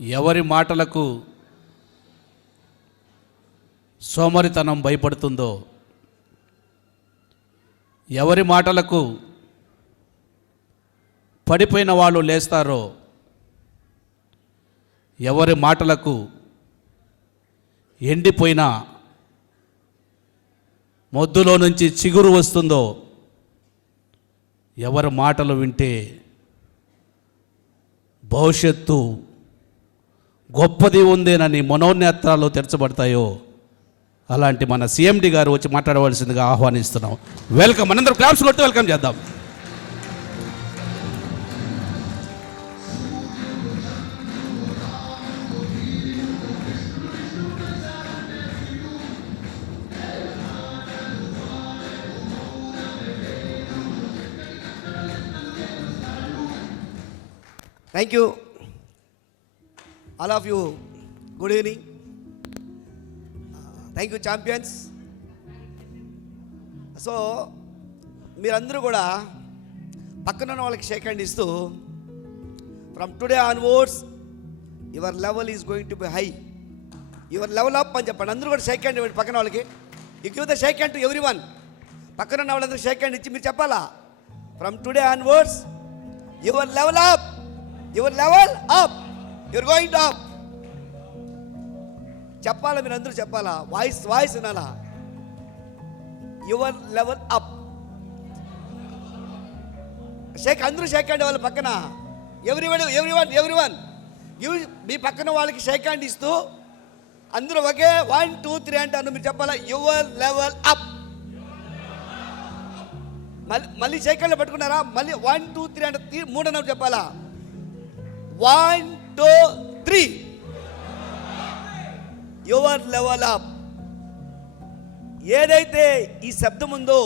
ఎవరి మాటలకు సోమరితనం భయపడుతుందో, ఎవరి మాటలకు పడిపోయిన వాళ్ళు లేస్తారో, ఎవరి మాటలకు ఎండిపోయిన మొద్దులో నుంచి చిగురు వస్తుందో, ఎవరి మాటలు వింటే భవిష్యత్తు గొప్పది ఉందేనని మనోనేత్రాలు తెరచబడతాయో అలాంటి మన సిఎండి గారు వచ్చి మాట్లాడవలసిందిగా ఆహ్వానిస్తున్నాం. వెల్కమ్. మనందరం క్లాప్స్ కొట్టి వెల్కమ్ చేద్దాం. Thank you, all of you. Good evening. Thank you, champions. So, మీరందరూ కూడా పక్కన ఉన్న వాళ్ళకి షేక్ హ్యాండ్ ఇస్తూ, from today onwards your level is going to B high, your level up అని చెప్పండి. అందరూ కూడా షేక్ హ్యాండ్ ఇవ్వండి పక్కన వాళ్ళకి. You give the shake hand to every one. పక్కన ఉన్న వాళ్ళందరూ షేక్ హ్యాండ్ ఇచ్చి మీరు చెప్పాలా, from today onwards your level up, your level up, your going to up. చెప్పాలా, మీరు అందరూ చెప్పాలా, వాయిస్ వినాలా. Your level up. అందరూ షేక్ హ్యాండ్ వాళ్ళ పక్కన, ఎవ్రీవన్ మీ పక్కన వాళ్ళకి షేక్ హ్యాండ్ ఇస్తూ అందరూ ఒకే 1 2 3 అంటాను. మీరు చెప్పాలా, యువర్ లెవెల్ అప్. మళ్ళీ షేక్ హ్యాండ్ పట్టుకున్నారా, మళ్ళీ 1 2 3 అంటే 3 అన్నప్పుడు చెప్పాలా, 1 2 3 యువర్ లెవెల్ అప్. ఏదైతే ఈ శబ్దం ఉందో,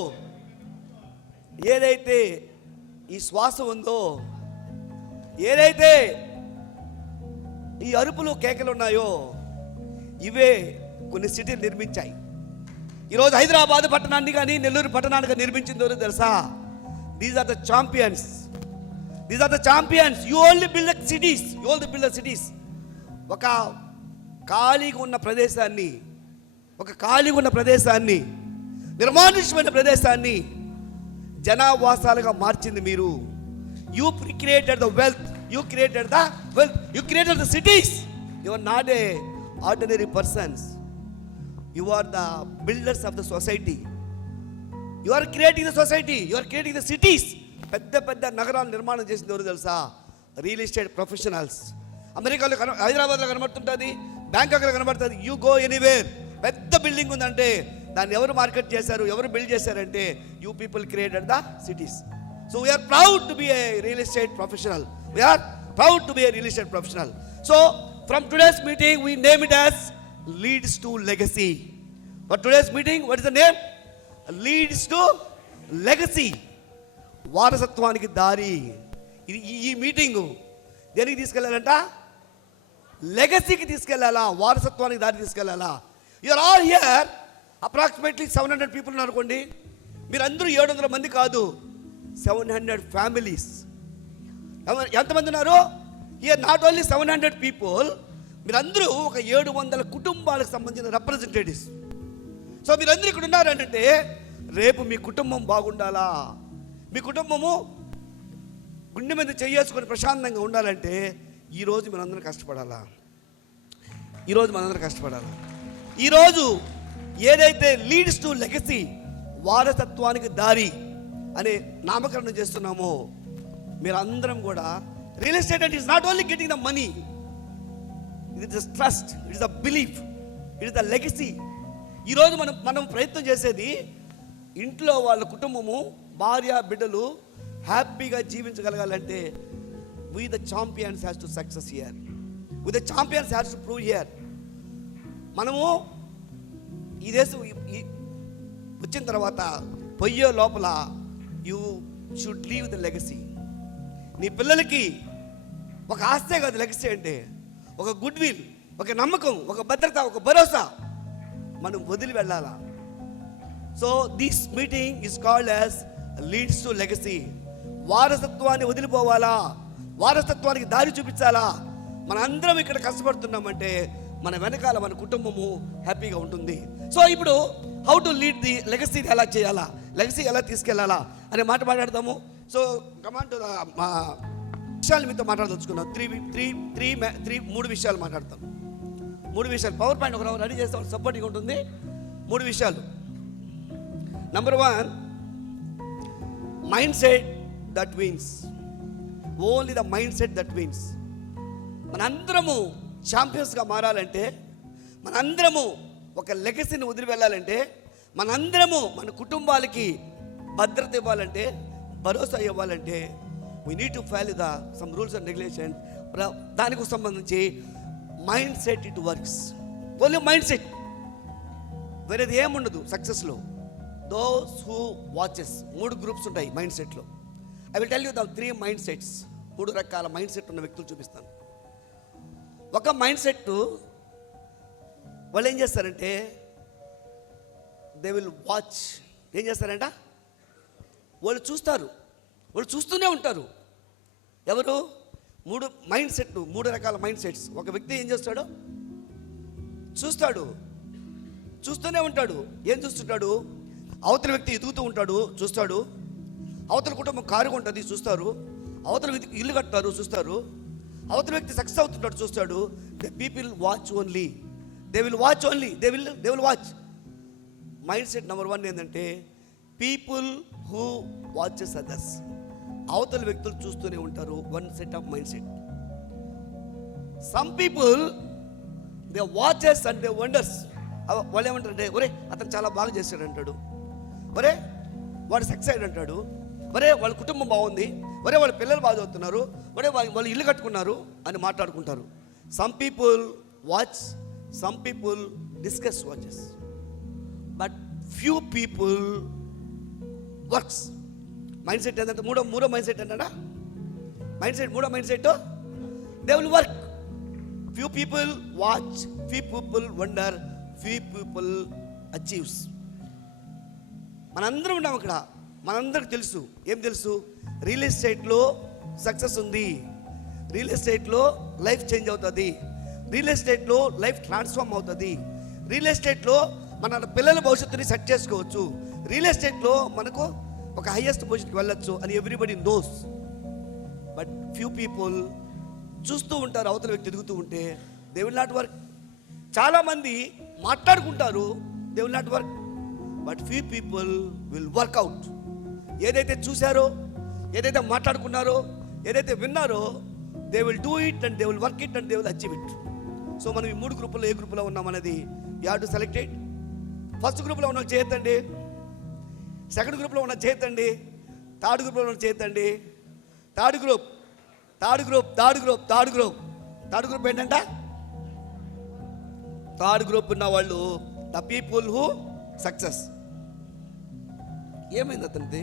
ఏదైతే ఈ శ్వాస ఉందో, ఏదైతే ఈ అరుపులు కేకలు ఉన్నాయో, ఇవే కొన్ని సిటీలు నిర్మించాయి. ఈరోజు హైదరాబాద్ పట్టణాన్ని కానీ నెల్లూరు పట్టణాన్ని నిర్మించిందో తెలుసా? These are the champions. These are the champions. You only build the cities. You only build the cities. ఒక ఖాళీగా ఉన్న ప్రదేశాన్ని, నిర్మానుష్యమైన ప్రదేశాన్ని జనావాసాలుగా మార్చింది మీరు. You created the wealth. You created the cities. You are not a ordinary persons. You are the builders of the society. You are creating the society. You are creating the cities. పెద్ద నగరాలు నిర్మాణం చేసింది ఎవరు తెలుసా? Real estate professionals. అమెరికాలో హైదరాబాద్లో కనబడుతుంటుంది, బ్యాంకాక్లో కనబడుతుంది. యూ గో ఎనీవేర్, పెద్ద బిల్డింగ్ ఉందంటే దాన్ని ఎవరు మార్కెట్ చేశారు, ఎవరు బిల్డ్ చేశారంటే you people created the cities. So we are proud to be a real estate professional. So from today's meeting we name it as leads to legacy. For today's meeting what is the name? Leads to legacy. వారసత్వానికి దారి. ఈ meeting దేనికి తీసుకెళ్ళాలంట? లెగసీకి తీసుకెళ్ళాలా, వారసత్వానికి దారి తీసుకెళ్ళాలా. You are all here approximately 700 people ఉన్నారనుకోండి. మీరందరూ 700 మంది కాదు, 700 ఫ్యామిలీస్. ఎంతమంది ఉన్నారు హియర్? నాట్ ఓన్లీ 700 పీపుల్, మీరందరూ ఒక 700 కుటుంబాలకు సంబంధించిన రిప్రజెంటేటివ్స్. సో మీరందరూ ఇక్కడ ఉన్నారంటే రేపు మీ కుటుంబం బాగుండాలా, మీ కుటుంబము గుండె మీద చేసుకొని ప్రశాంతంగా ఉండాలంటే ఈరోజు మనందరం కష్టపడాలా. ఈరోజు ఏదైతే లీడ్స్ టు లెగసీ, వారసత్వానికి దారి అనే నామకరణం చేస్తున్నామో, మీరందరం కూడా రియల్ ఎస్టేట్ అంటే it's not only getting the money, it is the trust, it is the belief, it is the legacy. ఈరోజు మనం ప్రయత్నం చేసేది ఇంట్లో వాళ్ళ కుటుంబము, భార్య బిడ్డలు హ్యాపీగా జీవించగలగాలంటే we the champions has to success here. We the champions has to prove here. మనము ఈ దేశం వచ్చిన తర్వాత పొయ్యే లోపల you should leave the legacy. నీ పిల్లలకి ఒక ఆస్తే కాదు లెగసీ అంటే, ఒక గుడ్ విల్, ఒక నమ్మకం, ఒక భద్రత, ఒక భరోసా మనం వదిలి వెళ్ళాలా. So this meeting is called as leads to legacy. వారసత్వాన్ని వదిలిపోవాలా, వారసత్వానికి దారి చూపించాలా, మన అందరం ఇక్కడ కష్టపడుతున్నామంటే మన వెనకాల మన కుటుంబము హ్యాపీగా ఉంటుంది. సో ఇప్పుడు how to lead the legacy ఎలా చేయాలా, లెగసీ ఎలా తీసుకెళ్లాలా అనే మాట మాట్లాడదాము. సో కమాండ్ టు మా విషయాలు మీతో మాట్లాడదలుచుకున్నాం. మూడు విషయాలు మాట్లాడతాం. 3 విషయాలు పవర్ పాయింట్ ఒక రెడీ చేస్తే సపోర్టింగ్ ఉంటుంది. 3 విషయాలు. Number 1, mind set that wins. Only the mind set that wins. మనందరము ఛాంపియన్స్గా మారాలంటే, మనందరము ఒక లెగసీని వదిలి వెళ్ళాలంటే, మనందరము మన కుటుంబాలకి భద్రత ఇవ్వాలంటే, భరోసా ఇవ్వాలంటే, we need to follow the sum rules and regulations. దానికి సంబంధించి mind set it works. Only mind set, వేరేది ఏముండదు సక్సెస్లో. దోస్ హూ వాచెస్, 3 గ్రూప్స్ ఉంటాయి మైండ్ సెట్లో. I will tell you the 3 mind sets. 3 రకాల మైండ్ సెట్ ఉన్న వ్యక్తులు చూపిస్తాను. ఒక మైండ్ సెట్ వాళ్ళు ఏం చేస్తారంటే, దే విల్ వాచ్. ఏం చేస్తారంట? వాళ్ళు చూస్తారు, వాళ్ళు చూస్తూనే ఉంటారు. ఎవరు? 3 మైండ్ సెట్, 3 రకాల మైండ్ సెట్స్. ఒక వ్యక్తి ఏం చేస్తాడు? చూస్తాడు, చూస్తూనే ఉంటాడు. ఏం చూస్తుంటాడు? అవతల వ్యక్తి ఎదుగుతూ ఉంటాడు, చూస్తాడు. అవతల కుటుంబం కారుగా ఉంటుంది, చూస్తారు. అవతల వ్యక్తికి ఇల్లు కట్టారు, చూస్తారు. అవతల వ్యక్తి సక్సెస్ అవుతుంటాడు, చూస్తాడు. The people watch only, they will watch only, they will watch. Mind set number 1 ఏంటంటే, పీపుల్ హూ వాచెస్ అదర్స్. అవతల వ్యక్తులు చూస్తూనే ఉంటారు. 1 set of mind set. Some people they watches and they wonders. వాళ్ళు ఏమంటారంటే, ఒరే అతను చాలా బాగా చేశాడు అంటాడు, ఒరే వాడు సక్సెస్ అయ్యాడు అంటాడు, ఒరే వాళ్ళ కుటుంబం బాగుంది, ఒరే వాళ్ళ పిల్లలు బాగా చదువుతున్నారు, ఒరే వాళ్ళు ఇల్లు కట్టుకున్నారు అని మాట్లాడుకుంటారు. Some people watch, some people discuss watches, but few people works. Mind set ఏంటంటే, మూడో మైండ్ సెట్ ఏంటంటే, మూడో mind set they will work. Few people watch, few people wonder, few people achieves. మనందరం ఉన్నాం అక్కడ. మనందరికి తెలుసు, ఏం తెలుసు? రియల్ ఎస్టేట్లో సక్సెస్ ఉంది, రియల్ ఎస్టేట్లో లైఫ్ చేంజ్ అవుతుంది, రియల్ ఎస్టేట్లో లైఫ్ ట్రాన్స్ఫార్మ్ అవుతుంది, రియల్ ఎస్టేట్లో మన పిల్లల భవిష్యత్తుని సెట్ చేసుకోవచ్చు, రియల్ ఎస్టేట్లో మనకు ఒక హైయెస్ట్ పొజిషన్కి వెళ్ళొచ్చు అని everybody knows. But few people చూస్తూ ఉంటారు, అవతల వ్యక్తి ఎదుగుతూ ఉంటే. They will not work. చాలామంది మాట్లాడుకుంటారు, they will not work. But few people will work out. ఏదైతే చూశారో, ఏదైతే మాట్లాడుకున్నారో, ఏదైతే విన్నారో, they will do it and they will work it and they will achieve it. So మనం ఈ 3 గ్రూపుల్లో ఏ గ్రూపులో ఉన్నాం అనేది you have to select it. First గ్రూప్లో ఉన్న చేయొద్దండి, సెకండ్ గ్రూప్లో ఉన్న చేయొద్దండి, థర్డ్ గ్రూప్లో ఉన్న చేయొద్దండి. థర్డ్ గ్రూప్ ఏంటంట? థర్డ్ గ్రూప్ ఉన్న వాళ్ళు ద పీపుల్ హూ సక్సెస్. ఏమైంది అతనిది?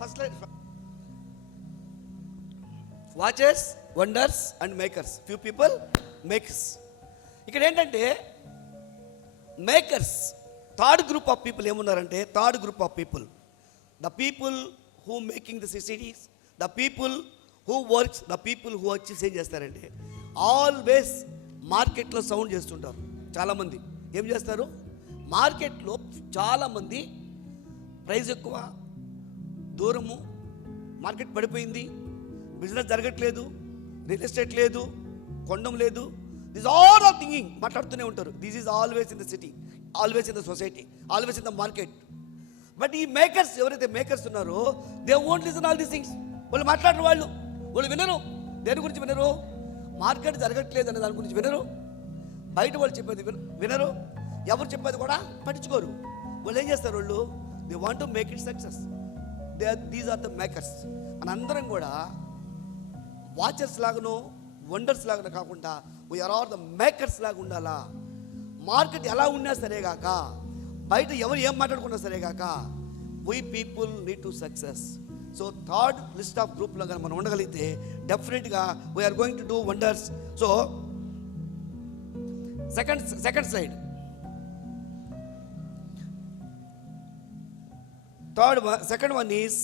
First line. Watches, wonders and makers. Few people makers. ఇక్కడ ఏంటంటే makers, third group of people ఏమున్నారంటే, third group of people the people who making the cities, the people who works, the people who achieves. ఏం చేస్తారంటే always మార్కెట్లో sound చేస్తుంటారు. చాలామంది ఏం చేస్తారు? మార్కెట్లో చాలామంది ప్రైస్ ఎక్కువ, దూరము, మార్కెట్ పడిపోయింది, బిజినెస్ జరగట్లేదు, రియల్ ఎస్టేట్ లేదు, కొండం లేదు, దిస్ ఆల్ ఆఫ్ థింకింగ్ మాట్లాడుతూనే ఉంటారు. This is always in the city, always in the society, always in the market. But ఈ మేకర్స్, ఎవరైతే మేకర్స్ ఉన్నారో, they won't listen all these things. వాళ్ళు మాట్లాడరు, వాళ్ళు వినరు. దేని గురించి వినరు? మార్కెట్ జరగట్లేదు అనే దాని గురించి వినరు. బయట వాళ్ళు చెప్పేది వినరు. ఎవరు చెప్పేది కూడా పట్టించుకోరు. వాళ్ళు ఏం చేస్తారు? వాళ్ళు they want to make it success. These are the makers. మనందరం కూడా వాచర్స్ లాగానో వండర్స్ లాగా కాకుండా వీఆర్ ఆర్ ద మేకర్స్ లాగా ఉండాలా. మార్కెట్ ఎలా ఉన్నా సరే కాక, బయట ఎవరు ఏం మాట్లాడుకున్నా సరే కాక, we people need to success. So third list of గ్రూప్లో కానీ మనం ఉండగలిగితే డెఫినెట్గా we are going to do wonders. So second slide. Second one is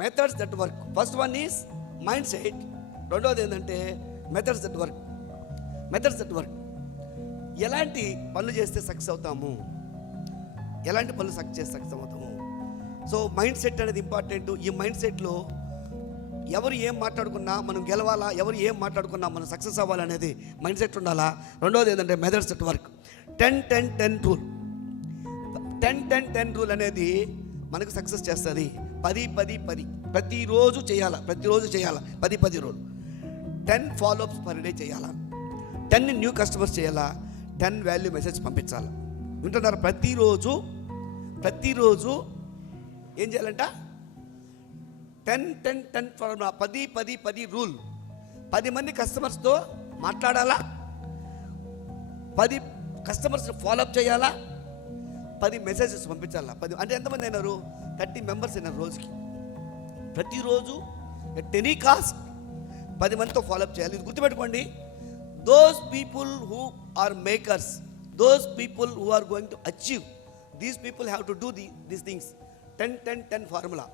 methods that work. First one is mind set, రెండవది ఏంటంటే మెథడ్స్ దట్ వర్క్. ఎలాంటి పనులు చేస్తే సక్సెస్ అవుతాము, ఎలాంటి పనులు సక్సెస్ అవుతాము. సో మైండ్ సెట్ అనేది ఇంపార్టెంట్. ఈ మైండ్ సెట్లో ఎవరు ఏం మాట్లాడుకున్నా మనం గెలవాలా, ఎవరు ఏం మాట్లాడుకున్నా మనం సక్సెస్ అవ్వాలనేది మైండ్ సెట్ ఉండాలా. రెండవది ఏంటంటే methods that work. 10-10-10 rule. 10-10-10 rule అనేది మనకు సక్సెస్ చేస్తుంది. 10-10-10 ప్రతిరోజు చేయాలా, 10-10 రూల్. 10 ఫాలోఅప్స్ పర్ డే చేయాలా, 10 న్యూ కస్టమర్స్ చేయాలా, 10 వాల్యూ మెసేజ్ పంపించాలి. వింటున్నారు? ప్రతిరోజు ఏం చేయాలంట? 10-10-10 ఫార్ములా, 10-10-10 రూల్. 10 మంది కస్టమర్స్తో మాట్లాడాలా, 10 కస్టమర్స్ ఫాలోఅప్ చేయాలా, 10 మెసేజెస్ పంపించాలా. 10 అంటే ఎంతమంది అయినారు? 30 మెంబర్స్ అయినారు రోజుకి. ప్రతిరోజు ఎట్ ఎనీ కాస్ట్ 10 మందితో ఫాలోఅప్ చేయాలి. ఇది గుర్తుపెట్టుకోండి. Those people who are makers, those people who are going to achieve, these people have to do these things. 10-10-10 formula.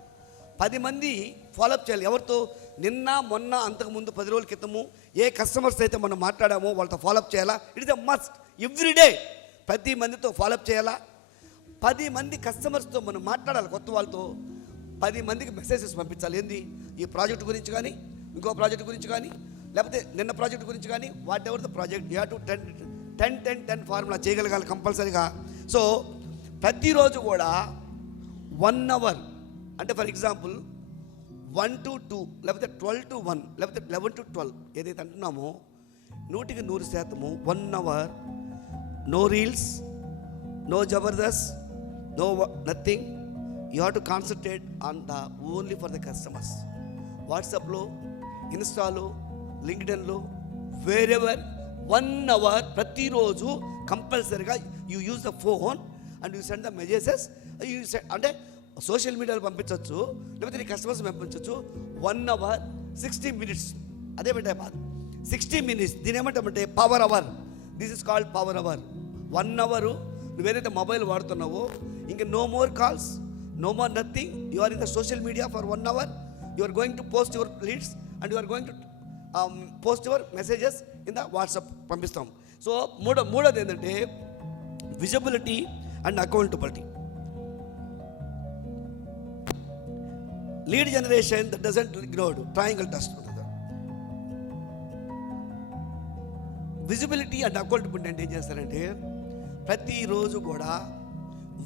10 మంది ఫాలోఅప్ చేయాలి. ఎవరితో? నిన్న మొన్న అంతకుముందు 10 రోజుల క్రితము ఏ కస్టమర్స్ అయితే మనం మాట్లాడామో వాళ్ళతో ఫాలోఅప్ చేయాలా. It is a must. Everyday 10 మందితో ఫాలోఅప్ చేయాలా. 10 మంది కస్టమర్స్తో మనం మాట్లాడాలి, కొత్త వాళ్ళతో. 10 మందికి మెసేజెస్ పంపించాలి. ఏంది? ఈ ప్రాజెక్ట్ గురించి కానీ, ఇంకో ప్రాజెక్ట్ గురించి కానీ, లేకపోతే నిన్న ప్రాజెక్ట్ గురించి కానీ, what ever the project, you have to 10-10-10 formula చేయగలగాలి కంపల్సరీగా. సో ప్రతిరోజు కూడా 1 అవర్, అంటే ఫర్ ఎగ్జాంపుల్ 1 to 2, లేకపోతే 12 to 1, లేకపోతే 11 to 12 ఏదైతే అంటున్నామో 100% 1 hour, no reels, no Jabardasth, no nothing. You have to concentrate on the only for the customers. వాట్సాప్లో, ఇన్స్టాలో, లింక్డ్ఇన్లో, వేరెవర్ 1 అవర్ ప్రతిరోజు కంపల్సరీగా you use the phone and you send the messages. అంటే సోషల్ మీడియాలో పంపించవచ్చు, లేకపోతే నీ కస్టమర్స్ పంపించవచ్చు. 1 అవర్ 60 minutes. అదే పెట్టే బాధ 60 minutes. దీని ఏమంటామంటే power hour. This is called power hour. 1 hour నువ్వేదైతే మొబైల్ వాడుతున్నావో, ఇంకా no more calls, no more nothing. You are in the social media for 1 hour. You are going to post your leads and you are going to post your messages in the WhatsApp పంపిస్తాం. So మూడోది ఏంటంటే visibility and accountability. Lead generation that doesn't ignored triangle test. Visibility and accountability అంటే ఏం చేస్తారంటే ప్రతిరోజు కూడా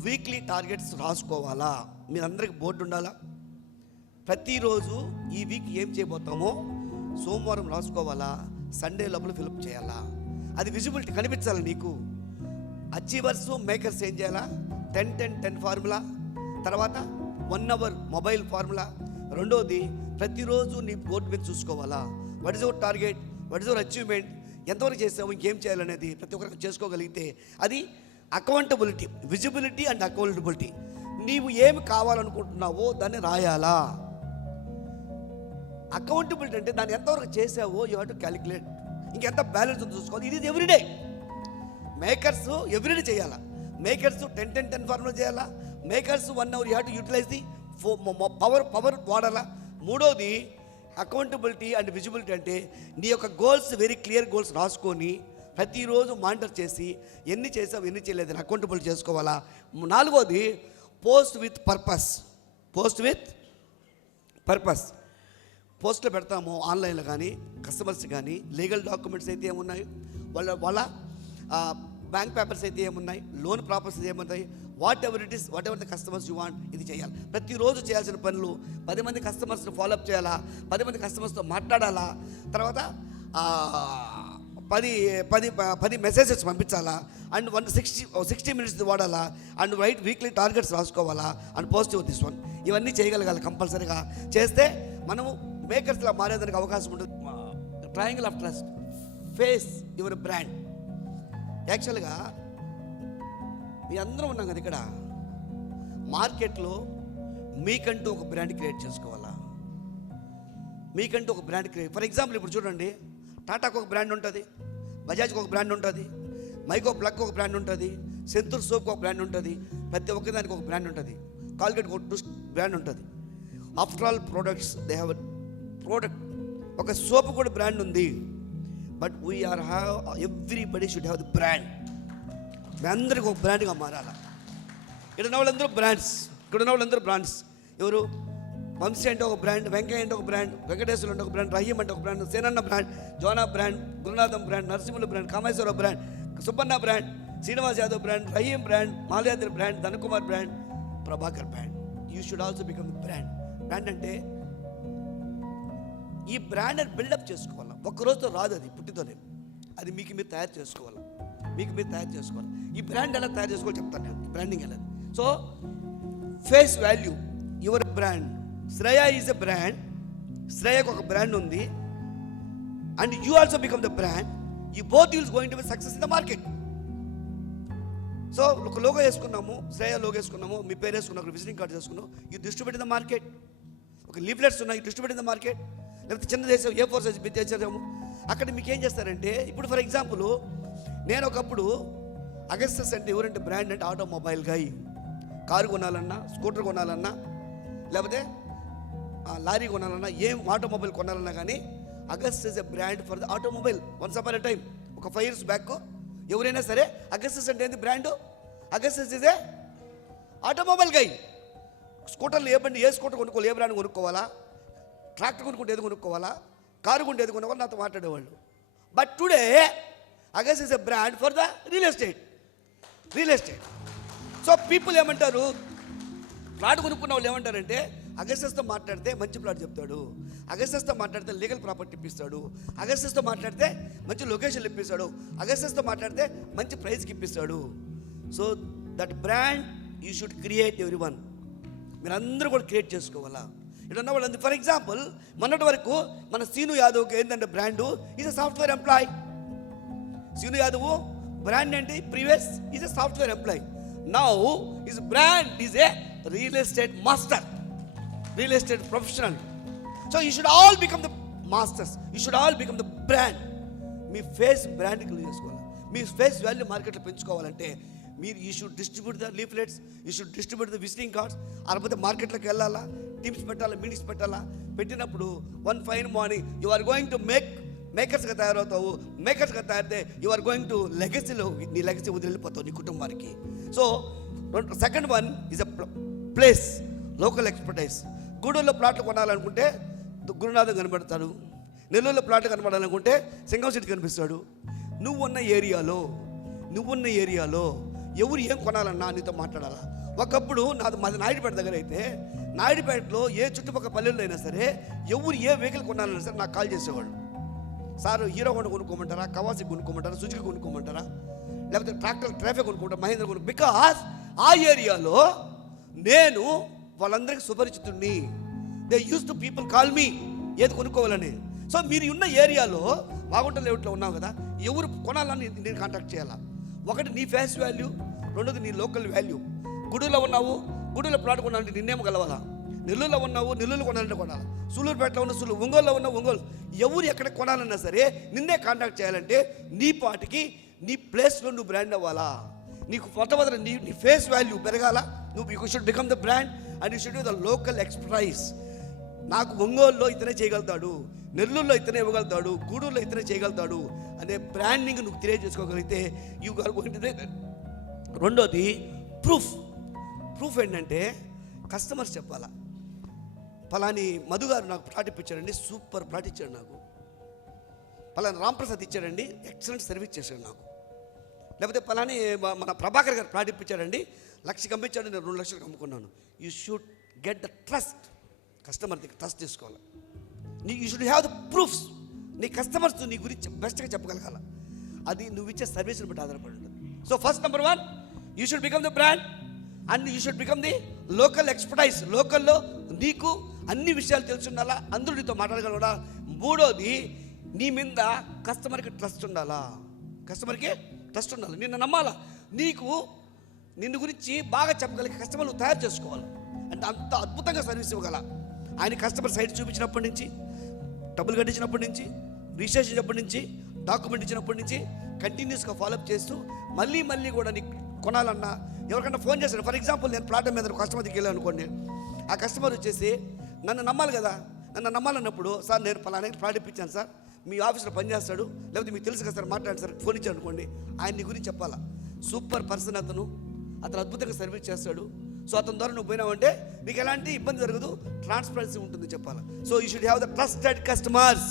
weekly targets రాసుకోవాలా. మీరందరికీ board ఉండాలా. ప్రతిరోజు ఈ వీక్ ఏం చేయబోతామో సోమవారం రాసుకోవాలా, సండే లోపల ఫిలప్ చేయాలా. అది విజిబిలిటీ కనిపించాలి నీకు. అచీవర్స్ మేకర్స్ ఏం చేయాలా? 10-10-10 ఫార్ములా. తర్వాత 1 అవర్ మొబైల్ ఫార్ములా. రెండోది ప్రతిరోజు నీ బోర్డు మీద చూసుకోవాలా. What is your target, what is your achievement, ఎంతవరకు చేసావు, ఇంకేం చేయాలనేది ప్రతి ఒక్కరికి చేసుకోగలిగితే అది అకౌంటబిలిటీ. Visibility and accountability. నీవు ఏమి కావాలనుకుంటున్నావో దాన్ని రాయాలా. అకౌంటబిలిటీ అంటే దాన్ని ఎంతవరకు చేసావో యూ హ్యావ్ టు క్యాలిక్యులేట్. ఇంకెంత బ్యాలెన్స్ ఉందో చూసుకోవాలి. ఇది ఎవ్రీడే. మేకర్స్ ఎవ్రీడే చేయాలా. మేకర్స్ 10-10-10 ఫార్ములా చేయాలా. Makers 1 hour you have to utilize the power వాడాలా. మూడోది అకౌంటబిలిటీ అండ్ విజిబిలిటీ అంటే నీ యొక్క గోల్స్, వెరీ క్లియర్ గోల్స్ రాసుకొని ప్రతిరోజు మానిటర్ చేసి ఎన్ని చేసావు ఎన్ని చేయలేదని అకౌంటబిలిటీ చేసుకోవాలా. నాలుగోది పోస్ట్ విత్ పర్పస్. పోస్ట్లో పెడతాము ఆన్లైన్లో కానీ, కస్టమర్స్ కానీ, లీగల్ డాక్యుమెంట్స్ అయితే ఏమున్నాయి, వాళ్ళ బ్యాంక్ పేపర్స్ అయితే ఏమున్నాయి, లోన్ ప్రాపర్టీస్ ఏమున్నాయి, what ever the customers you want, ఇది చేయాలి. ప్రతిరోజు చేయాల్సిన పనులు. 10 మంది కస్టమర్స్ని ఫాలోఅప్ చేయాలా, 10 మంది కస్టమర్స్తో మాట్లాడాలా, తర్వాత 10 మెసేజెస్ పంపించాలా, అండ్ 60 minutes వాడాలా, అండ్ వీక్లీ టార్గెట్స్ రాసుకోవాలా, అండ్ పాజిటివ్ దిస్ వన్. ఇవన్నీ చేయగలగాలి కంపల్సరీగా. చేస్తే మనము మేకర్స్లా మారేదానికి అవకాశం ఉంటుంది. Triangle of trust. Face your brand. యాక్చువల్గా మీ అందరం ఉన్నాం కదా ఇక్కడ. మార్కెట్లో మీకంటూ ఒక బ్రాండ్ క్రియేట్ చేసుకోవాలా. మీకంటూ ఒక బ్రాండ్ క్రియేట్. ఫర్ ఎగ్జాంపుల్ ఇప్పుడు చూడండి, టాటాకు ఒక బ్రాండ్ ఉంటుంది, బజాజ్కి ఒక బ్రాండ్ ఉంటుంది, మైకో ప్లగ్కి ఒక బ్రాండ్ ఉంటుంది, సెంతూర్ సోప్కి ఒక బ్రాండ్ ఉంటుంది, ప్రతి ఒక్కదానికి ఒక బ్రాండ్ ఉంటుంది. కాల్గేట్ బ్రాండ్ ఉంటుంది. After all products they have product. ఒక సోప్ కూడా బ్రాండ్ ఉంది. But we are have everybody should have the brand. మీ అందరికీ ఒక బ్రాండ్గా మారాలి. ఇక్కడ ఉన్న వాళ్ళందరూ బ్రాండ్స్. ఇక్కడ ఉన్న వాళ్ళందరూ బ్రాండ్స్. ఎవరు? వంశీ అంటే ఒక బ్రాండ్, వెంకయ్య అంటే ఒక బ్రాండ్, వెంకటేశ్వరులు అంటే ఒక బ్రాండ్, రహీం అంటే ఒక brand, Senanna brand, Jona brand, Gurunatham brand, నరసింహుల brand, Kameswara brand, Subbanna brand, Srinivas Yadav brand, Rahim brand, Malyadri brand, Dhanakumar brand, Prabhakar brand. You should also become the brand. Brand అంటే ఈ బ్రాండ్ అని బిల్డప్ చేసుకోవాలి. ఒక్కరోజుతో రాదు, అది పుట్టితోనే. అది మీకు మీరు తయారు చేసుకోవాలి. మీకు మీరు తయారు చేసుకోవాలి. ఈ బ్రాండ్ ఎలా తయారు చేసుకోవాలి చెప్తాను నేను. బ్రాండింగ్ ఎలా. So face value, your brand. Shreya is a brand. శ్రేయకు ఒక బ్రాండ్ ఉంది. And you also become the brand. You both will going to be success in the market. So ఒక లోగో వేసుకున్నాము, శ్రేయ లోగో వేసుకున్నాము, మీ పేరు వేసుకున్నాం, ఒక విజిటింగ్ కార్డు చేసుకున్నాం. You distribute in the market. ఒక లీఫ్లెట్స్ ఉన్నాయి, డిస్ట్రిబ్యూట్ ఇన్ ద మార్కెట్. లేకపోతే చిన్న దేశం A4 సైజ్ తెచ్చాము. అక్కడ మీకు ఏం చేస్తారంటే, ఇప్పుడు ఫర్ ఎగ్జాంపుల్ నేను ఒకప్పుడు అగస్టస్ అంటే ఎవరంటే బ్రాండ్ అంటే ఆటోమొబైల్ గాయ్. కారు కొనాలన్నా, స్కూటర్ కొనాలన్నా, లేకపోతే లారీ కొనాలన్నా, ఏం ఆటోమొబైల్ కొనాలన్నా కానీ Augustus a brand for the automobile. Once upon a time, ఒక 5 years బ్యాక్ ఎవరైనా సరే అగస్టస్ అంటే ఏంది brand? Augustus is a automobile guy. స్కూటర్లు ఏ బండి, ఏ స్కూటర్ కొనుక్కోవాలి, ఏ బ్రాండ్ కొనుక్కోవాలా, ట్రాక్టర్ కొనుక్కుంటే ఏది కొనుక్కోవాలా, కారు కొంటే ఏది కొనుక్కోవాలి, నాతో మాట్లాడేవాళ్ళు. But today Augustus is a brand for the real estate. Real estate. So people ఏమంటారు, ప్లాట్ కొనుక్కున్న వాళ్ళు ఏమంటారంటే, అగస్టస్తో మాట్లాడితే మంచి ప్లాట్ చెప్తాడు, అగస్టస్తో మాట్లాడితే లీగల్ ప్రాపర్టీ ఇప్పిస్తాడు, అగస్టస్తో మాట్లాడితే మంచి లొకేషన్లు ఇప్పిస్తాడు, అగస్టస్తో మాట్లాడితే మంచి ప్రైస్కి ఇప్పిస్తాడు. So that brand you should create every one. మీరు అందరూ కూడా క్రియేట్ చేసుకోవాలా. ఇక్కడ ఉన్న వాళ్ళందరూ ఫర్ ఎగ్జాంపుల్ మొన్నటి వరకు మన సీను యాదవ్కి ఏంటంటే brand is a software employee. Seenu Yadav brand ఏంటి? Previous is a software employee. Now his brand is a real estate master, real estate professional. So you should all become the masters. You should all become the brand. మీ face brand clear చేసుకోవాలి. మీ face value మార్కెట్లో పెంచుకోవాలంటే మీరు you should distribute the leaflets, you should distribute the visiting cards. లేకపోతే మార్కెట్లోకి వెళ్ళాలా, teams పెట్టాలా, మీటింగ్స్ పెట్టాలా. పెట్టినప్పుడు one fine morning you are going to మేకర్స్గా తయారవుతావు. మేకర్స్గా తయారైతే యు ఆర్ గోయింగ్ టు లెగసీలో, నీ లెగసీ వదిలిపోతావు నీ కుటుంబానికి. So second one is a place, local expertise. గూడూరులో ప్లాట్లు కొనాలనుకుంటే గురునాథం కనబడతాడు, నెల్లూరులో ప్లాట్లు కనబడాలనుకుంటే సింగం సిటీ కనిపిస్తాడు. నువ్వున్న ఏరియాలో ఎవరు ఏం కొనాలన్నా నీతో మాట్లాడాలా. ఒకప్పుడు మాది నాయుడుపేట దగ్గర అయితే, నాయుడుపేటలో ఏ చుట్టుపక్కల పల్లెల్లో అయినా సరే ఎవరు ఏ వెహికల్ కొనాలన్నా సరే నాకు కాల్ చేసేవాళ్ళు. సార్ హీరో హోండా కొనుక్కోమంటారా, కవాసి కొనుక్కోమంటారా, సుజుకి కొనుక్కోమంటారా, లేకపోతే ట్రాఫిక్ కొనుక్కోమంటారా, మహేంద్ర బికాస్ ఆ ఏరియాలో నేను వాళ్ళందరికీ సుపరిచితుడిని. They use to people call me ఏది కొనుక్కోవాలని. సో మీరు ఉన్న ఏరియాలో వాగుంట లేఅవుట్లో ఉన్నావు కదా, ఎవరు కొనాలని నేను కాంటాక్ట్ చేయాలా. ఒకటి నీ ఫేస్ వాల్యూ, రెండోది నీ లోకల్ వాల్యూ. గుడిలో ఉన్నావు, గుడిలో ప్లాట్ కొనాలంటే నిన్నేమో కలవాలా. నెల్లూరులో ఉన్నావు, నెల్లూరు కొనాలంటే కొనాలి. సూలూరుపేటలో ఉన్న ఒంగోలులో ఉన్న ఒంగోలు. ఎవరు ఎక్కడ కొనాలన్నా సరే నిన్నే కాంటాక్ట్ చేయాలంటే నీ పాటికి నీ ప్లేస్లో నువ్వు బ్రాండ్ అవ్వాలా. నీకు మొట్టమొదటి నీ ఫేస్ వాల్యూ పెరగాల. నువ్వు you should become the brand and you should the local expertise. నాకు ఒంగోలులో ఇతనే చేయగలుగుతాడు, నెల్లూరులో ఇతనే ఇవ్వగలుగుతాడు, గూడూరులో ఇతనే చేయగలుగుతాడు అనే బ్రాండింగ్ నువ్వు తెలియజేసుకోగలిగితే యూ ఆర్ గోయింగ్ టు. రెండోది ప్రూఫ్ ఏంటంటే కస్టమర్స్ చెప్పాలా. పలాని మధు గారు నాకు ప్లాట్ ఇప్పించాడండి, సూపర్ ప్లాట్ ఇచ్చాడు నాకు. పలాని రాంప్రసాద్ ఇచ్చాడండి, ఎక్సలెంట్ సర్వీస్ చేశాడు నాకు. లేకపోతే పలాని మన ప్రభాకర్ గారు ప్లాట్ ఇప్పించాడండి, 1,00,000 అమ్మించాడు, నేను 2 లక్షలకు అమ్ముకున్నాను. You should get the trust. Customer దగ్గర ట్రస్ట్ తీసుకోవాలి. You should have the proofs. నీ కస్టమర్స్ నీ గురించి బెస్ట్గా చెప్పగలగాల. అది నువ్వు ఇచ్చే సర్వీస్ని బట్టి ఆధారపడి ఉంటుంది. So first number 1 you should become the brand and you should become the local expertise. లోకల్లో నీకు అన్ని విషయాలు తెలుసుండాలా, అందరూ నీతో మాట్లాడగలరా. మూడోది నీ మీద కస్టమర్కి ట్రస్ట్ ఉండాలా. కస్టమర్కి ట్రస్ట్ ఉండాలి, నిన్ను నమ్మాలా. నిన్ను గురించి బాగా చెప్పగలిగే కస్టమర్లు తయారు చేసుకోవాలి. అంటే అంత అద్భుతంగా సర్వీస్ ఇవ్వగల. ఆయన కస్టమర్ సైట్ చూపించినప్పటి నుంచి, డబ్బులు కట్టించినప్పటి నుంచి, రిజిస్ట్రేషన్ ఇచ్చినప్పటి నుంచి, డాక్యుమెంట్ ఇచ్చినప్పటి నుంచి కంటిన్యూస్గా ఫాలోఅప్ చేస్తూ మళ్ళీ కూడా నీకు కొనాలన్నా ఎవరికైనా ఫోన్ చేశాను, ఫర్ ఎగ్జాంపుల్ నేను ప్లాట్ మీద కస్టమర్ దగ్గరికి వెళ్ళాను అనుకోండి, ఆ కస్టమర్ వచ్చేసి నన్ను నమ్మాలి కదా, నన్ను నమ్మాలన్నప్పుడు సార్ నేను పలానా ప్లాట్ ఇప్పించాను సార్, మీ ఆఫీస్లో పనిచేస్తాడు, లేకపోతే మీకు తెలుసు కదా సార్ మాట్లాడండి సార్, ఫోన్ ఇచ్చాను అనుకోండి, ఆయన నీ గురించి చెప్పాలా, సూపర్ పర్సన్ అతను అద్భుతంగా సర్వీస్ చేస్తాడు, సో అతని ద్వారా నువ్వు పోయినావంటే నీకు ఎలాంటి ఇబ్బంది జరగదు, ట్రాన్స్పరెన్సీ ఉంటుంది చెప్పాలి. So you should have the trusted customers,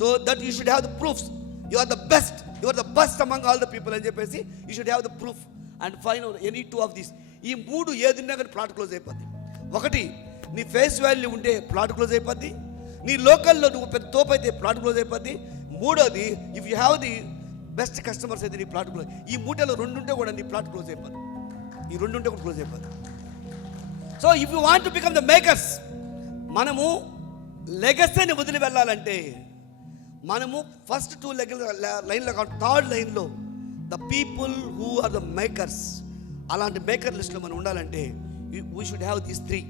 so that you should have the proofs, you are the best, you are the best among all the people అని చెప్పేసి you should have the proof and fine any two of these. ఈ 3 ఏదిన్నా కానీ plot close అయిపోద్ది. ఒకటి, నీ face value ఉంటే plot close అయిపోద్ది, నీ లోకల్లో నువ్వు పెద్ద తోపు అయితే ప్లాట్ క్లోజ్ అయిపోద్ది. మూడోది, if you have the best customers అయితే నీ ప్లాట్ క్లోజ్. ఈ 3లో 2 ఉంటే కూడా నీ ప్లాట్ క్లోజ్ అయిపోద్ది, ఈ 2 ఉంటే కూడా క్లోజ్ అయిపోద్ది. So if you want to become the makers, మనము లెగసీని వదిలి వెళ్ళాలంటే మనము ఫస్ట్ 2 లైన్లో కాదు, 3rd లైన్లో the people who are the makers, అలాంటి మేకర్ లిస్ట్లో మనం ఉండాలంటే వీ షుడ్ హ్యావ్ దీస్ 3.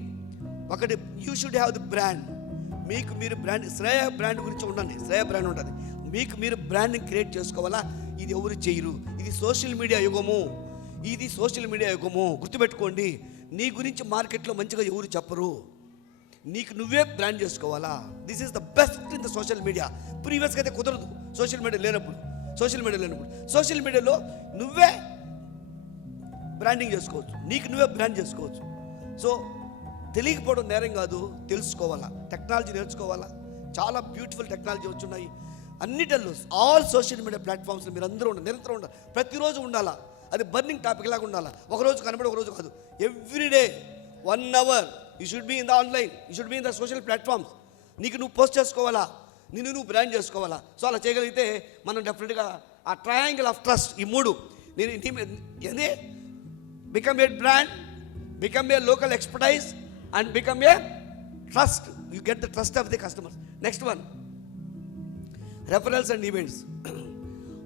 ఒకటి, you should have the brand. మీకు మీరు బ్రాండ్, శ్రేయ బ్రాండ్ గురించి ఉండండి, శ్రేయ బ్రాండ్ ఉంటుంది. మీకు మీరు బ్రాండ్ని క్రియేట్ చేసుకోవాలా, ఇది ఎవరు చేయరు, ఇది సోషల్ మీడియా యుగము, ఇది సోషల్ మీడియా యుగము, గుర్తుపెట్టుకోండి. నీ గురించి మార్కెట్లో మంచిగా ఎవరు చెప్పరు, నీకు నువ్వే బ్రాండ్ చేసుకోవాలా. This is the best in the social media. ప్రీవియస్గా అయితే కుదరదు, సోషల్ మీడియా లేనప్పుడు సోషల్ మీడియాలో నువ్వే బ్రాండింగ్ చేసుకోవచ్చు, నీకు నువ్వే బ్రాండ్ చేసుకోవచ్చు. సో తెలియకపోవడం నేరం కాదు, తెలుసుకోవాలా, టెక్నాలజీ నేర్చుకోవాలా. చాలా బ్యూటిఫుల్ టెక్నాలజీ వచ్చున్నాయి అన్నిటిలో. ఆల్ సోషల్ మీడియా ప్లాట్ఫామ్స్లో మీరు అందరూ ఉండాలి, నిరంతరం ఉండాలి, ప్రతిరోజు ఉండాలా. అది బర్నింగ్ టాపిక్ లాగా ఉండాలి, ఒకరోజు కనబడి ఒకరోజు కాదు, everyday 1 hour you should be in the online, you should be in the social platforms. నీకు నువ్వు పోస్ట్ చేసుకోవాలా, నిన్ను నువ్వు బ్రాండ్ చేసుకోవాలా. సో అలా చేయగలిగితే మనం డెఫినెట్గా ఆ ట్రయాంగిల్ ఆఫ్ ట్రస్ట్, ఈ 3 నేను become a brand, become a local expertise and become a trust. You get the trust of the customers. Next one, referrals and events.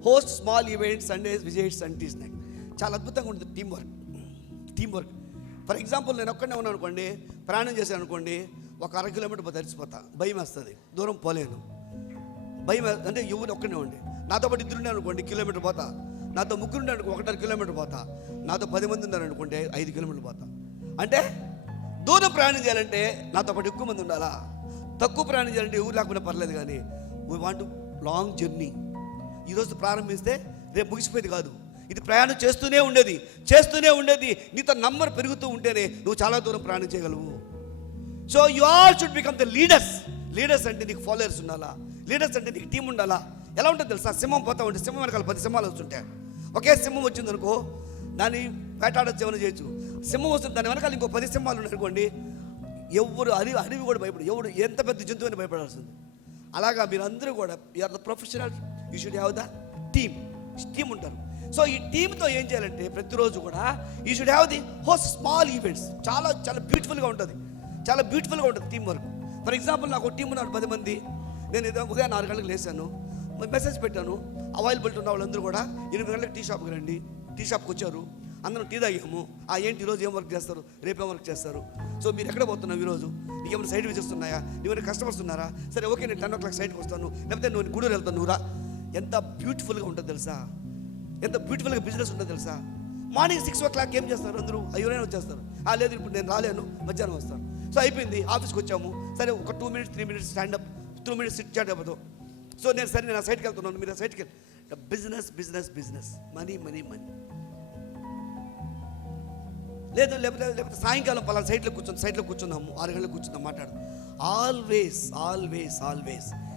Host small events, Sundays, visits and teas night. చాలా అద్భుతంగా ఉంటుంది team work. For example నేను ఒక్కడే ఉన్నాను అనుకోండి, ప్రయాణం చేశాను అనుకోండి, ఒక 1/2 కిలోమీటర్ తడిచిపోతా, భయం వేస్తుంది, దూరం పోలేను, భయం అంటే ఎవరు ఒక్కడే ఉండి. నాతో పాటు 2 ఉండే అనుకోండి, కిలోమీటర్ పోతా. నాతో 3 ఉండే అనుకో 1.5 కిలోమీటర్ పోతా. నాతో 10 మంది ఉన్నారు అనుకోండి, 5 కిలోమీటర్లు పోతా. అంటే దూరం ప్రయాణం చేయాలంటే నాతో పాటు ఎక్కువ మంది ఉండాలా, తక్కువ ప్రయాణం చేయాలంటే ఎవరు లేకపోయినా పర్లేదు, కానీ వీ వాంట్ లాంగ్ జర్నీ. ఈరోజు ప్రారంభిస్తే రేపు ముగిసిపోయేది కాదు, ఇది ప్రయాణం చేస్తూనే ఉండేది. నీతో నంబర్ పెరుగుతూ ఉంటేనే నువ్వు చాలా దూరం ప్రయాణం చేయగలవు. So you all should become the leaders అంటే నీకు ఫాలోయర్స్ ఉండాలా, లీడర్స్ అంటే నీకు టీం ఉండాలా. ఎలా ఉంటుంది తెలుసా, సింహం పోతా ఉంటే సింహం వెనకాల 10 సింహాలు వస్తుంటాయి. ఒకే సింహం వచ్చింది అనుకో, దాన్ని వేటాడొచ్చు, ఏమైనా చేయొచ్చు. సింహం వస్తుంది, దాని వెనకాల ఇంకో 10 సింహాలు ఉన్నాయి అనుకోండి, ఎవరు అడవి కూడా భయపడు, ఎవడు ఎంత పెద్ద జంతువుని భయపడాల్సింది. అలాగా మీరందరూ కూడా you're the professional, you should have the team ఉంటారు. సో ఈ టీంతో ఏం చేయాలంటే ప్రతిరోజు కూడా you should have the host small events. చాలా చాలా బ్యూటిఫుల్గా ఉంటుంది టీం వర్క్. ఫర్ ఎగ్జాంపుల్ నాకు టీం ఉన్నారు 10 మంది. నేను ఉదయం 4 గంటలకు లేచాను, మెసేజ్ పెట్టాను, అవైలబిలిటీ ఉన్న వాళ్ళందరూ కూడా 8 గంటలకు టీ షాప్కి రండి. టీ షాప్కి వచ్చారు, అందరం టీ తాగాము. ఏంటి ఈరోజు ఏం వర్క్ చేస్తారు, రేపు ఏం వర్క్ చేస్తారు, సో మీరు ఎక్కడ పోతున్నావు ఈరోజు, నీకు ఏమైనా సైడ్ విజిట్స్ ఉన్నాయా, నీకు కస్టమర్స్ ఉన్నారా, సరే ఓకే నేను 10 o'clock సైడ్కి వస్తాను, లేకపోతే నువ్వు గూడూరు వెళ్తాను, నువ్వురా. ఎంత బ్యూటిఫుల్గా ఉంటుంది తెలుసా, ఎంత బ్యూటిఫుల్గా బిజినెస్ ఉంటుంది తెలుసా. మార్నింగ్ 6 o'clock ఏం చేస్తారు అందరూ, అయ్యోనే వచ్చేస్తారు. లేదు ఇప్పుడు నేను రాలేను, మధ్యాహ్నం వస్తాను. సో అయిపోయింది, ఆఫీస్కి వచ్చాము, సరే ఒక 2 minutes 3 minutes stand up, 2 minutes sit chat అయిపోతాం. సో నేను సరే నేను ఆ సైట్కి వెళ్తున్నాను, మీరు ఆ సైట్కి బిజినెస్ మనీ. లేకపోతే సాయంకాలం పలానా సైట్లో కూర్చుందాము, 6 గంటలకు కూర్చుందాం, మాట్లాడు. Always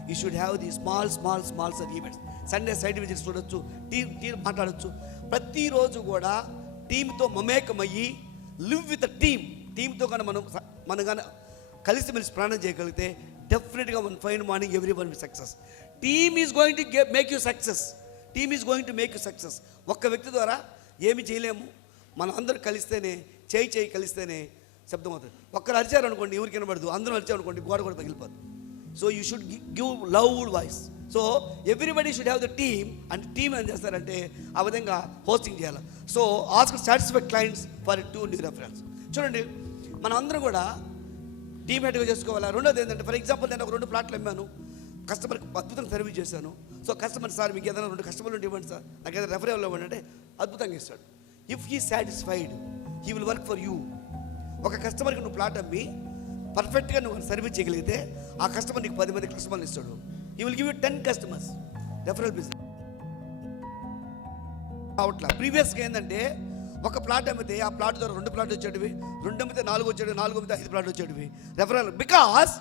you should have the small events. Sunday side visits చూడొచ్చు, టీం మాట్లాడచ్చు. ప్రతిరోజు కూడా టీంతో మమేకమయ్యి లివ్ విత్ టీంతో కానీ మనం కానీ కలిసిమెలిసి ప్రాణం చేయగలిగితే డెఫినెట్గా one fine morning every one will success. Team is going to make you success. ఒక్క వ్యక్తి ద్వారా ఏమి చేయలేము, మనం అందరూ కలిస్తేనే, చేయి కలిస్తేనే శబ్దం అవుతుంది. ఒక్కరు అరిచారు అనుకోండి, ఎవరికి వినబడదు, అందరూ అరిచారు అనుకోండి, గోడ కూడా పగిలిపోదు. So you should give loud voice. So everybody should have the team. And team ఏం చేస్తారంటే ఆ విధంగా హోస్టింగ్ చేయాలి. So ask satisfy clients for 2 new referrals. చూడండి, మనం అందరం కూడా టీమ్ హెడ్గా చేసుకోవాలి. రెండోది ఏంటంటే, ఫర్ ఎగ్జాంపుల్ నేను ఒక 2 ప్లాట్లు అమ్మాను, కస్టమర్కి అద్భుతంగా సర్వీస్ చేశాను. సో కస్టమర్, సార్ మీకు ఏదైనా 2 కస్టమర్లు ఉంటే ఇవ్వండి సార్, నాకు ఏదైనా రెఫరల్ ఇవ్వండి అంటే అద్భుతంగా ఇస్తాడు. If he satisfied he will work for you. ఒక కస్టమర్కి నువ్వు ప్లాట్ అమ్మి పర్ఫెక్ట్గా నువ్వు సర్వీస్ చేయగలిగితే ఆ కస్టమర్ నీకు 10 మంది కస్టమర్లు ఇస్తాడు. He will give you 10 customers. Referral business అవట్లా. ప్రీవియస్గా ఏంటంటే ఒక ప్లాట్ అమ్మితే ఆ ప్లాట్ ద్వారా 2 ప్లాట్లు వచ్చేటివి, 2 అమ్మితే 4 వచ్చేటివి, 4 అమ్మితే 5 ప్లాట్లు వచ్చేటివి. రెఫరల్. బికాస్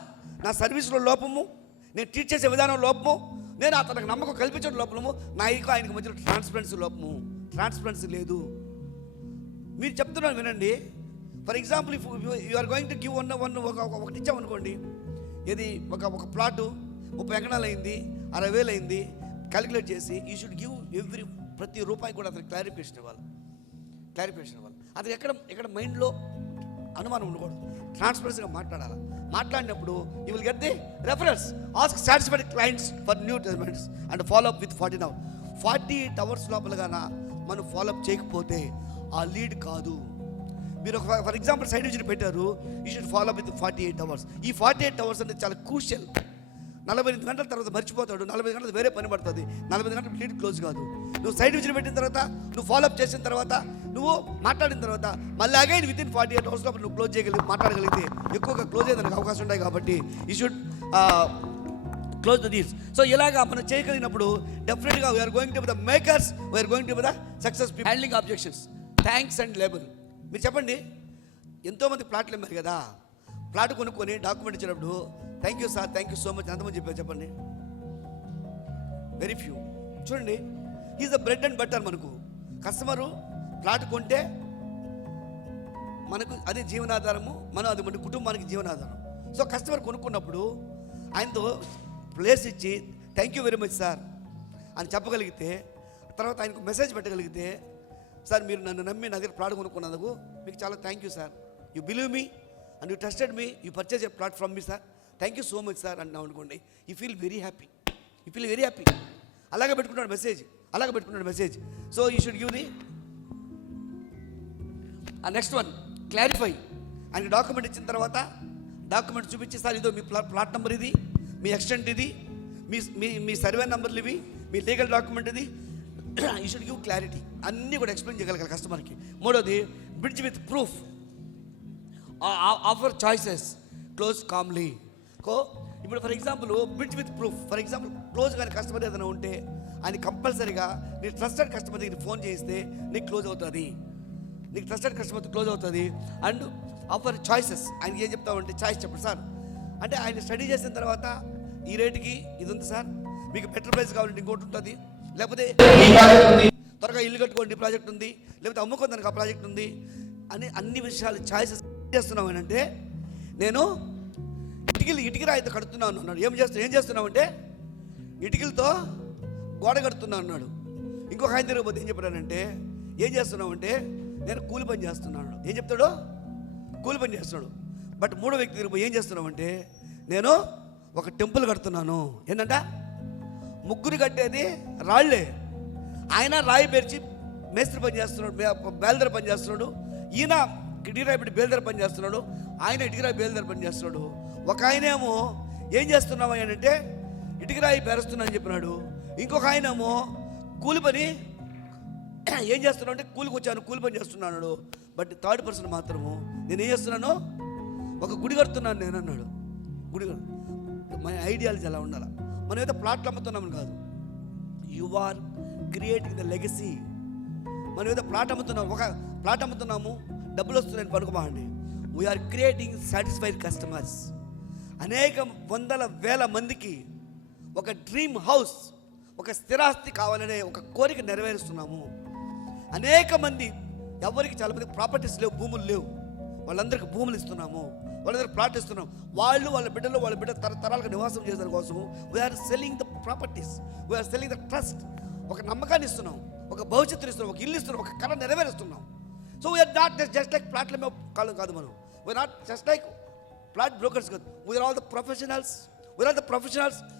నా సర్వీస్లో లోపము, నేను ట్రీట్ చేసే విధానం లోపము, నేను అతనికి నమ్మకం కల్పించడం లోపము, ఆయనకి మధ్యలో ట్రాన్స్పరెన్సీ లోపము. ట్రాన్స్పరెన్సీ లేదు. మీరు చెప్తున్నాను వినండి. For example if you are going to give ఒకటి ఇచ్చామనుకోండి, ఇది ఒక ప్లాటు 30 ఎకరాలు అయింది, 60,000 అయింది, క్యాలిక్యులేట్ చేసి యూ షుడ్ గివ్ ప్రతి రూపాయి కూడా అతనికి క్లారిఫికేషన్ ఇవ్వాలి. అతను ఎక్కడ మైండ్లో అనుమానం ఉండకూడదు. ట్రాన్స్పరెన్సీగా మాట్లాడాలి. మాట్లాడినప్పుడు you will get the reference. Ask satisfied clients for new developments and follow up with 48 hours లోపలగాన మనం ఫాలోఅప్ చేయకపోతే ఆ లీడ్ కాదు. మీరు ఫర్ ఎగ్జాంపుల్ సైడ్ విజిట్ పెట్టారు, you should follow up with 48 hours. ఈ 48 hours అనేది చాలా క్రూషియల్. 48 గంటల తర్వాత మర్చిపోతాడు, 40 గంటలు వేరే పని పడుతుంది, 40 గంటలు లీడ్ క్లోజ్ కాదు. నువ్వు సైడ్ విజిట్ పెట్టిన తర్వాత, నువ్వు ఫాలోఅప్ చేసిన తర్వాత, నువ్వు మాట్లాడిన తర్వాత మళ్ళీ అగైన్ విత్ ఇన్ 48 hours లోపల నువ్వు క్లోజ్ మాట్లాడగలిగితే ఎక్కువగా క్లోజ్ అయ్యేదానికి అవకాశం ఉంటాయి. కాబట్టి you should close the deals. So ఇలాగా మనం చేయగలిగినప్పుడు డెఫినెట్గా we are going to be the makers, we are going to be the success. Handling objections, thanks and label. మీరు చెప్పండి, ఎంతోమంది ప్లాట్లు అమ్మారు కదా, ప్లాట్ కొనుక్కొని డాక్యుమెంట్ ఇచ్చినప్పుడు thank you sir, thank you so much ఎంతమంది చెప్పారు చెప్పండి? Very few. చూడండి, is the bread and butter. మనకు కస్టమరు ప్లాట్ కొంటే మనకు అది జీవనాధారము, అది మన కుటుంబానికి జీవనాధారం. సో కస్టమర్ కొనుక్కున్నప్పుడు ఆయనతో ప్లేస్ ఇచ్చి thank you very much sir అని చెప్పగలిగితే, తర్వాత ఆయనకు మెసేజ్ పెట్టగలిగితే, సార్ మీరు నన్ను నమ్మి నా దగ్గర ప్లాట్ కొనుక్కున్నందుకు మీకు చాలా thank you sir, you believe me and you trusted me, you purchase a plot from me sir, thank you so much sir అంటున్నాం అనుకోండి, యూ ఫీల్ వెరీ హ్యాపీ. అలాగే పెట్టుకున్నాడు message. So you should give the next one, clarify. ఆయనకి document ఇచ్చిన తర్వాత document చూపించి, sir ఇదో మీ plot number ఇది, మీ ఎక్స్టెంట్ ఇది, మీ సర్వే నెంబర్లు ఇవి, మీ లీగల్ డాక్యుమెంట్ ఇది. You should give clarity. అన్నీ కూడా ఎక్స్ప్లెయిన్ చేయగలగాలి కస్టమర్కి. మూడోది, bridge with proof. Offer choices, close calmly. ఇప్పుడు for example bridge with proof. For example close కానీ కస్టమర్ ఏదైనా ఉంటే ఆయన కంపల్సరీగా నీ ట్రస్టెడ్ కస్టమర్ దగ్గర ఫోన్ చేయిస్తే నీకు క్లోజ్ అవుతుంది. And offer choices. ఆయనకి ఏం చెప్తామంటే చాయిస్ చెప్పండి సార్ అంటే, ఆయన స్టడీ చేసిన తర్వాత ఈ రేటుకి ఇది ఉంది సార్, మీకు బెటర్ ప్రైస్ కావాలంటే ఇంకోటి ఉంటుంది, లేకపోతే త్వరగా ఇల్లు కట్టుకోండి ప్రాజెక్ట్ ఉంది, లేకపోతే అమ్ముకుందానికి ఆ ప్రాజెక్ట్ ఉంది అని అన్ని విషయాలు చాయిసెస్ చేస్తున్నాం. అంటే నేను ఇటుక రాయితో కడుతున్నాను అన్నాడు. ఏం చేస్తున్నామంటే ఇటుకలతో గోడ కడుతున్నాను అన్నాడు. ఇంకొక ఆయన తిరగబోతే ఏం చెప్పానంటే, ఏం చేస్తున్నామంటే నేను కూలి పని చేస్తున్నాను. ఏం చెప్తాడు? కూలి పని చేస్తున్నాడు. బట్ మూడో వ్యక్తి తిరిగిపోయి ఏం చేస్తున్నామంటే, నేను ఒక టెంపుల్ కడుతున్నాను. ఏంటంట? ముగ్గురు కట్టేది రాళ్లే, ఆయన రాయి పేర్చి మేస్త్రి పని చేస్తున్నాడు, బేల్దర పని చేస్తున్నాడు. ఈయన ఇటుకరాయి పెట్టి బేల్దర పని చేస్తున్నాడు, ఆయన ఇటుకరాయి బేల్దర పని చేస్తున్నాడు. ఒక ఆయనేమో ఏం చేస్తున్నావు అంటే ఇటుకరాయి పేరుస్తున్నా అని చెప్పినాడు. ఇంకొక ఆయనేమో కూలి పని ఏం చేస్తున్నావు అంటే కూలికి వచ్చాను, కూలి పని చేస్తున్నాడు. బట్ థర్డ్ పర్సన్ మాత్రము నేను ఏం చేస్తున్నాను, ఒక గుడి కడుతున్నాను నేను అన్నాడు. గుడి మన ఐడియాలజీ ఎలా ఉండాలి. మనం ఏదో ప్లాట్లు అమ్ముతున్నామని కాదు, you are creating the legacy. మనం ఏదో ప్లాట్ అమ్ముతున్నాము డబ్బులు వస్తున్నాయని పనుకోమండి. We are creating satisfied customers. అనేక వందల వేల మందికి ఒక డ్రీమ్ హౌస్, ఒక స్థిరాస్తి కావాలనే ఒక కోరిక నెరవేరుస్తున్నాము. అనేక మంది, ఎవరికి చాలా మంది ప్రాపర్టీస్ లేవు, భూములు లేవు, వాళ్ళందరికీ భూములు ఇస్తున్నాము, వాళ్ళందరికీ ప్లాట్ ఇస్తున్నాం. వాళ్ళ బిడ్డ తరాలకు నివాసం చేసే కోసం we are selling the properties, we are selling the trust. ఒక నమ్మకాన్ని ఇస్తున్నాం, ఒక భవిష్యత్తుని ఇస్తున్నాం, ఒక ఇల్లు ఇస్తున్నాం, ఒక కళ నెరవేరుస్తున్నాం. So we are not just like ప్లాట్ల మీద కాలం కాదు. మనం we are not just like plot brokers కాదు. We are all the professionals.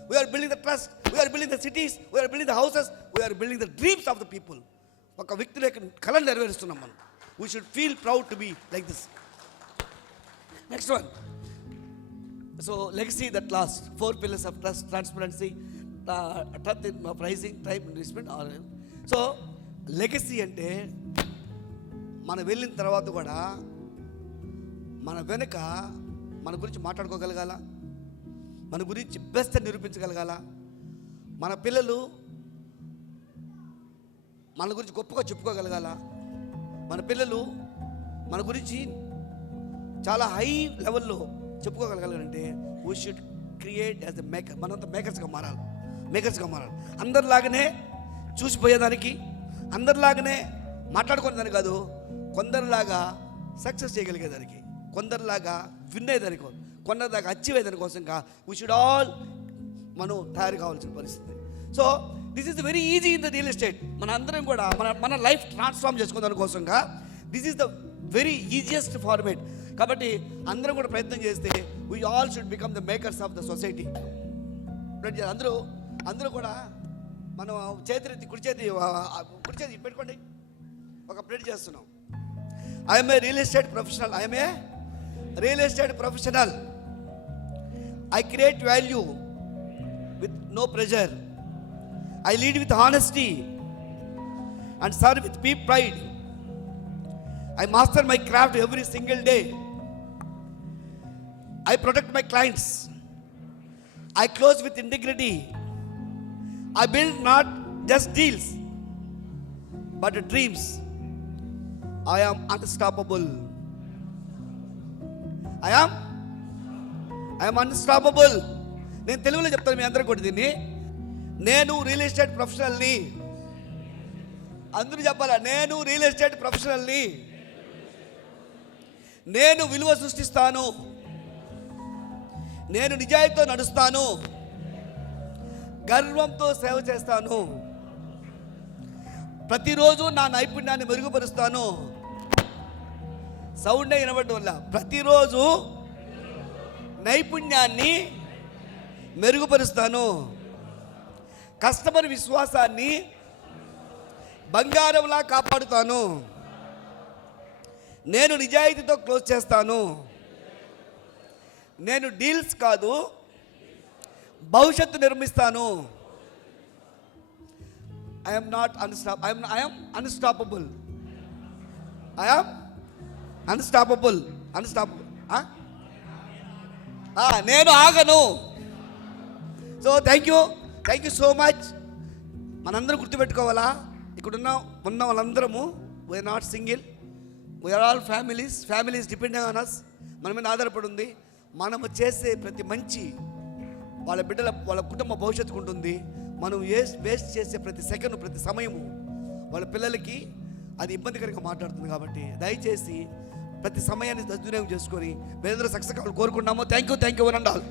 We are building the trust. We are building the cities. We are building the houses. We are building the dreams of the people. ఒక వ్యక్తి యొక్క కళను నెరవేరుస్తున్నాం మనం. We should feel proud to be like this. Next one. So legacy that lasts. 4 pillars of trust, transparency, trust in pricing, time investment. So legacy అంటే మనం వెళ్ళిన తర్వాత కూడా మన వెనుక మన గురించి మాట్లాడుకోగలగాల, మన గురించి బెస్ట్ నిరూపించగలగాల. మన పిల్లలు మన గురించి గొప్పగా చెప్పుకోగలగాల. మన పిల్లలు మన గురించి చాలా హై లెవెల్లో చెప్పుకోగలగాలంటే we should create as a maker. మనంతా మేకర్స్గా మారాలి. అందరిలాగానే చూసిపోయేదానికి, అందరిలాగానే మాట్లాడుకునేదానికి కాదు, కొందరిలాగా సక్సెస్ చేయగలిగేదానికి, కొందరిలాగా విన్ అయ్యేదానికి, కొందరిలాగా అచీవ్ అయ్యేదాని కోసంగా వీ షుడ్ ఆల్ మనం తయారు కావాల్సిన పరిస్థితి. So this is very easy in the real estate. మన అందరం కూడా మన లైఫ్ ట్రాన్స్ఫార్మ్ చేసుకునే దానికోసంగా this is the very easiest format. కాబట్టి అందరం కూడా ప్రయత్నం చేస్తే we all should become the makers of the society. అందరూ కూడా మనం కుడి చేతి పెట్టుకోండి. ఒక ప్లేట్ చేస్తున్నాం. I'm a real estate professional. I create value with no pressure. I lead with honesty and serve with deep pride. I master my craft every single day. I protect my clients. I close with integrity. I build not just deals but dreams. I am unstoppable. I am unstoppable. నేను తెలుగులో చెప్తాను మీ అందరూ కూడా దీన్ని. నేను real estate ప్రొఫెషనల్ని. అందరూ చెప్పాలా, నేను రియల్ ఎస్టేట్ ప్రొఫెషనల్ని. నేను విలువ సృష్టిస్తాను. నేను నిజాయితీతో నడుస్తాను. గర్వంతో సేవ చేస్తాను. ప్రతిరోజు నా నైపుణ్యాన్ని మెరుగుపరుస్తాను. సౌండే వినబడడం వల్ల ప్రతిరోజు నైపుణ్యాన్ని మెరుగుపరుస్తాను. కస్టమర్ విశ్వాసాన్ని బంగారంలా కాపాడుతాను. నేను నిజాయితీతో క్లోజ్ చేస్తాను. నేను డీల్స్ కాదు, భవిష్యత్తు నిర్మిస్తాను. I am unstoppable. నేను ఆగను. So thank you so much. మనందరం గుర్తుపెట్టుకోవాలా, ఇక్కడ ఉన్న వాళ్ళందరము we are not single, we are all families depending on us. మన మీద ఆధారపడి ఉంది. మనము చేసే ప్రతి మంచి వాళ్ళ కుటుంబ భవిష్యత్తుకు ఉంటుంది. మనం వేస్ట్ చేసే ప్రతి సెకండ్, ప్రతి సమయము వాళ్ళ పిల్లలకి అది ఇబ్బందికరంగా మాట్లాడుతుంది. కాబట్టి దయచేసి ప్రతి సమయాన్ని సద్వినియోగం చేసుకొని మీరందరూ సక్సెస్ కావాలని కోరుకుంటున్నాము. Thank you one and all.